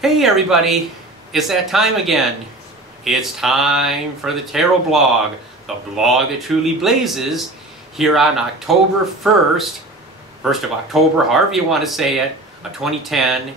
Hey everybody, it's that time again. It's time for the Tarot Blog, the blog that truly blazes, here on October 1st, 1st of October, however you want to say it, of 2010.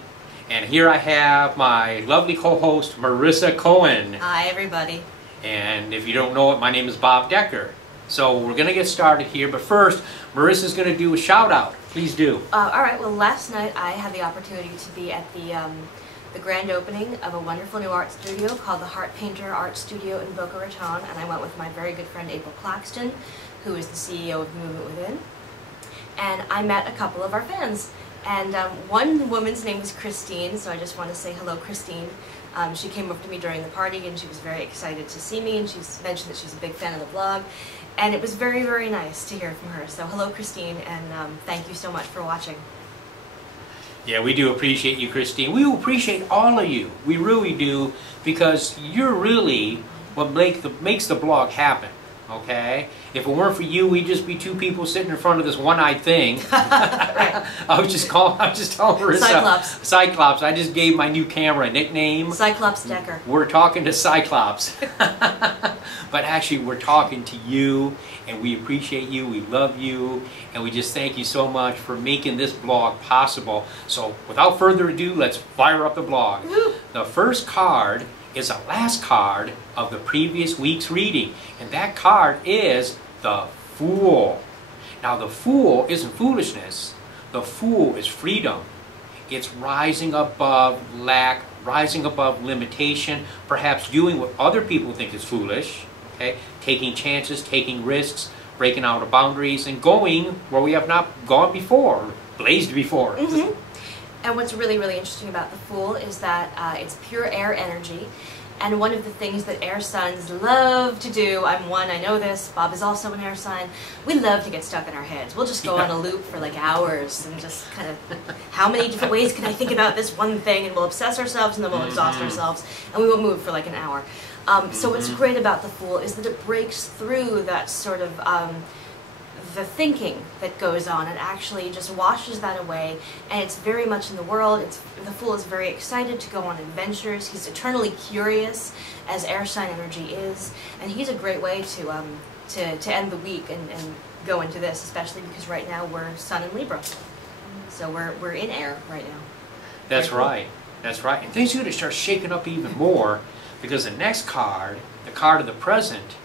And here I have my lovely co-host, Marissa Cohen. Hi everybody. And if you don't know it, my name is Bob Decker. So we're going to get started here, but first, Marissa's going to do a shout out. Please do. Alright, well last night I had the opportunity to be at the grand opening of a wonderful new art studio called the Heart Painter Art Studio in Boca Raton, and I went with my very good friend April Claxton, who is the CEO of Movement Within, and I met a couple of our fans. And one woman's name was Christine, so I just want to say hello, Christine. She came up to me during the party and she was very excited to see me, and she mentioned that she's a big fan of the blog, and it was very, very nice to hear from her. So hello, Christine, and thank you so much for watching. Yeah, we do appreciate you, Christine. We appreciate all of you. We really do, because you're really what makes the blog happen, okay? If it weren't for you, we'd just be two people sitting in front of this one-eyed thing. Right. I was just telling Marissa. Cyclops. Cyclops. I just gave my new camera a nickname. Cyclops Decker. We're talking to Cyclops. But actually, we're talking to you, and we appreciate you, we love you, and we just thank you so much for making this blog possible. So, without further ado, let's fire up the blog. Woo! The first card is the last card of the previous week's reading, and that card is the Fool. Now, the Fool isn't foolishness. The Fool is freedom. It's rising above lack, rising above limitation, perhaps doing what other people think is foolish. Okay? Taking chances, taking risks, breaking out of boundaries, and going where we have not gone before, blazed before. Mm-hmm. And what's really, really interesting about the Fool is that it's pure air energy. And one of the things that air signs love to do, I'm one, I know this, Bob is also an air sign, we love to get stuck in our heads. We'll just go on a loop for like hours and just kind of, how many different ways can I think about this one thing? And we'll obsess ourselves and then we'll exhaust ourselves and we won't move for like an hour. So what's great about the Fool is that it breaks through that sort of the thinking that goes on. It actually just washes that away, and it's very much in the world. The Fool is very excited to go on adventures. He's eternally curious, as air sign energy is, and he's a great way to end the week and go into this, especially because right now we're Sun in Libra, so we're in air right now. That's right. That's right. And things are going to start shaking up even more, because the next card, the card of the present,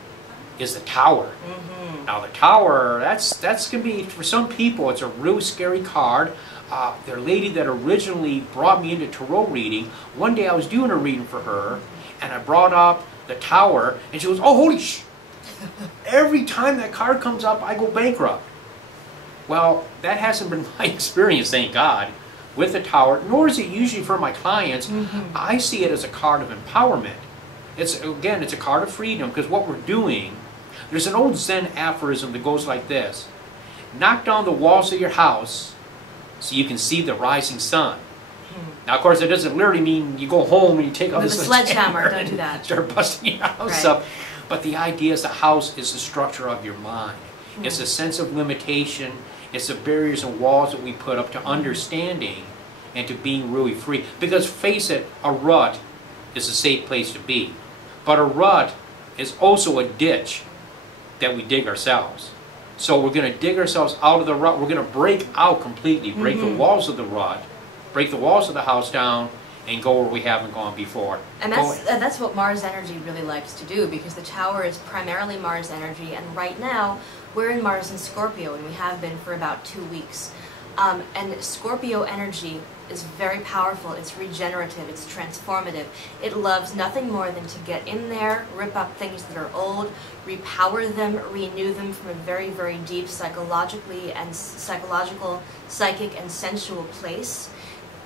is the Tower. Mm-hmm. Now the Tower, that's going to be, for some people, it's a really scary card. The lady that originally brought me into tarot reading, one day I was doing a reading for her, and I brought up the Tower, and she goes, oh, holy sh! Every time that card comes up, I go bankrupt. Well, that hasn't been my experience, thank God, with the Tower, nor is it usually for my clients. Mm-hmm. I see it as a card of empowerment. It's a card of freedom, because what we're doing, there's an old Zen aphorism that goes like this: knock down the walls of your house so you can see the rising sun. Now, of course, it doesn't literally mean you go home and you take out the sledgehammer. Don't do that. Start busting your house up. But the idea is the house is the structure of your mind. It's a sense of limitation. It's the barriers and walls that we put up to understanding and to being really free. Because face it, a rut is a safe place to be. But a rut is also a ditch that we dig ourselves. So we're going to dig ourselves out of the rut. We're going to break out completely, break the walls of the rut, break the walls of the house down, and go where we haven't gone before. And that's what Mars energy really likes to do, because the Tower is primarily Mars energy, and right now we're in Mars and Scorpio, and we have been for about 2 weeks. And Scorpio energy is very powerful. It's regenerative, it's transformative. It loves nothing more than to get in there, rip up things that are old, repower them, renew them from a very, very deep psychological, psychic, and sensual place,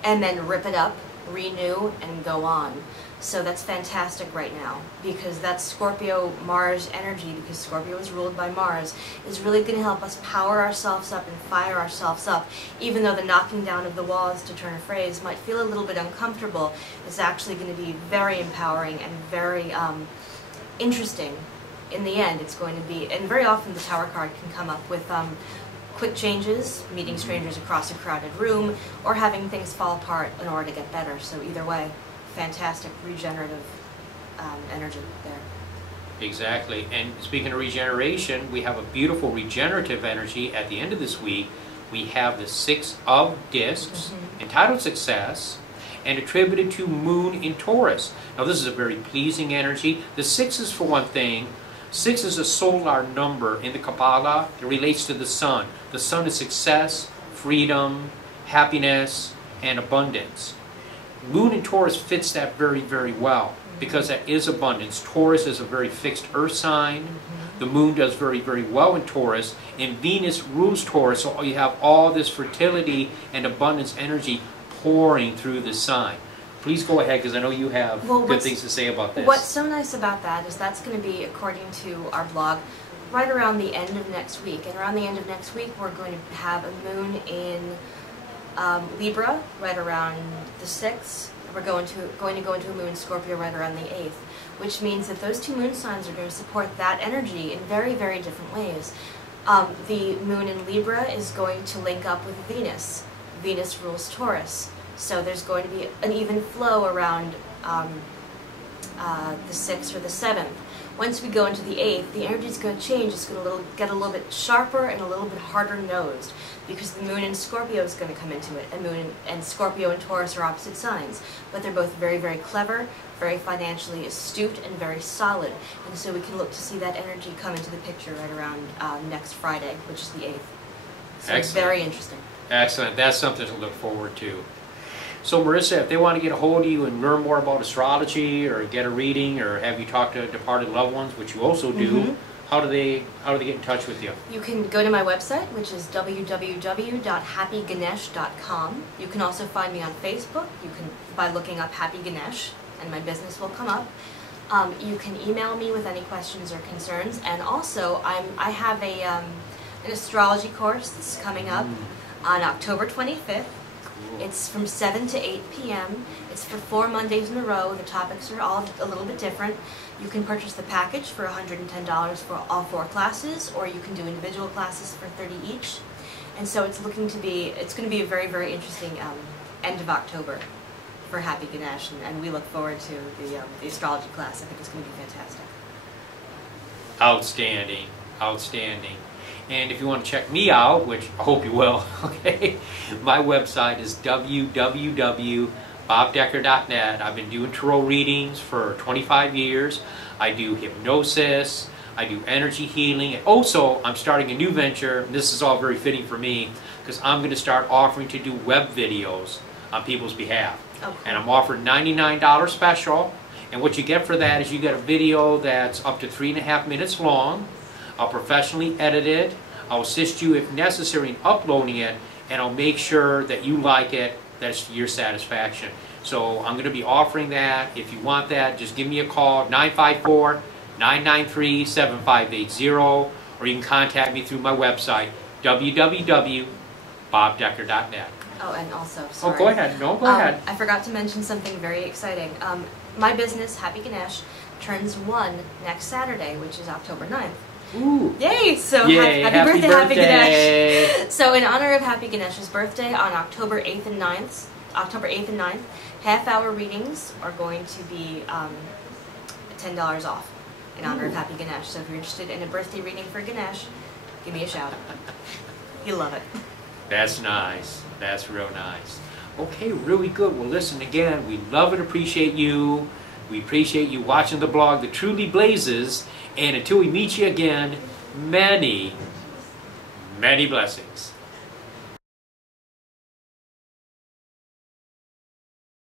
and then rip it up, renew, and go on. So that's fantastic right now, because that Scorpio Mars energy, because Scorpio is ruled by Mars, is really going to help us power ourselves up and fire ourselves up. Even though the knocking down of the walls, to turn a phrase, might feel a little bit uncomfortable, it's actually going to be very empowering and very interesting. In the end, it's going to be, and very often the Tower card can come up with quick changes, meeting strangers across a crowded room, or having things fall apart in order to get better. So either way, fantastic regenerative energy there. Exactly. And speaking of regeneration, we have a beautiful regenerative energy at the end of this week. We have the Six of Discs, entitled Success, and attributed to Moon in Taurus. Now this is a very pleasing energy. The sixes, for one thing, 6 is a solar number in the Kabbalah. It relates to the sun. The sun is success, freedom, happiness, and abundance. Moon in Taurus fits that very, very well because that is abundance. Taurus is a very fixed earth sign. The moon does very, very well in Taurus, and Venus rules Taurus, so you have all this fertility and abundance energy pouring through the sign. Please go ahead, because I know you have good things to say about this. What's so nice about that is that's going to be, according to our blog, right around the end of next week. And around the end of next week, we're going to have a moon in Libra, right around the 6th. We're going to go into a moon in Scorpio right around the 8th, which means that those two moon signs are going to support that energy in very, very different ways. The moon in Libra is going to link up with Venus. Venus rules Taurus. So there's going to be an even flow around the 6th or the 7th. Once we go into the 8th, the energy is going to change. It's going to get a little bit sharper and a little bit harder nosed because the moon in Scorpio is going to come into it. And moon and Scorpio and Taurus are opposite signs, but they're both very, very clever, very financially astute, and very solid. And so we can look to see that energy come into the picture right around next Friday, which is the 8th. So it's very interesting. Excellent. That's something to look forward to. So Marissa, if they want to get a hold of you and learn more about astrology or get a reading or have you talk to departed loved ones, which you also do, how do they get in touch with you? You can go to my website, which is www.happyganesh.com. You can also find me on Facebook. You can by looking up Happy Ganesh, and my business will come up. You can email me with any questions or concerns, and also I have an astrology course that's coming up on October 25th. It's from 7 to 8 p.m. It's for 4 Mondays in a row. The topics are all a little bit different. You can purchase the package for $110 for all 4 classes, or you can do individual classes for $30 each. And so it's going to be a very, very interesting end of October for Happy Ganesh, and we look forward to the astrology class. I think it's going to be fantastic. Outstanding, outstanding. And if you want to check me out, which I hope you will, okay, my website is www.bobdecker.net. I've been doing tarot readings for 25 years. I do hypnosis, I do energy healing, and also I'm starting a new venture, and this is all very fitting for me, because I'm going to start offering to do web videos on people's behalf. Okay. And I'm offering $99 special, and what you get for that is you get a video that's up to 3.5 minutes long. I'll professionally edit it. I'll assist you if necessary in uploading it, and I'll make sure that you like it, that's to your satisfaction. So I'm going to be offering that. If you want that, just give me a call, 954-993-7580, or you can contact me through my website, www.bobdecker.net. Oh, and also, sorry. Oh, go ahead. No, go ahead. I forgot to mention something very exciting. My business, Happy Ganesh, turns 1 next Saturday, which is October 9th. Ooh. Yay! So Yay, happy birthday, Happy Ganesh! So in honor of Happy Ganesh's birthday on October 8th and 9th, half-hour readings are going to be $10 off in honor of Happy Ganesh. So if you're interested in a birthday reading for Ganesh, give me a shout. You'll love it. That's nice. That's real nice. Okay, really good. Well, listen again. We love and appreciate you. We appreciate you watching the blog that truly blazes. And until we meet you again, many, many blessings.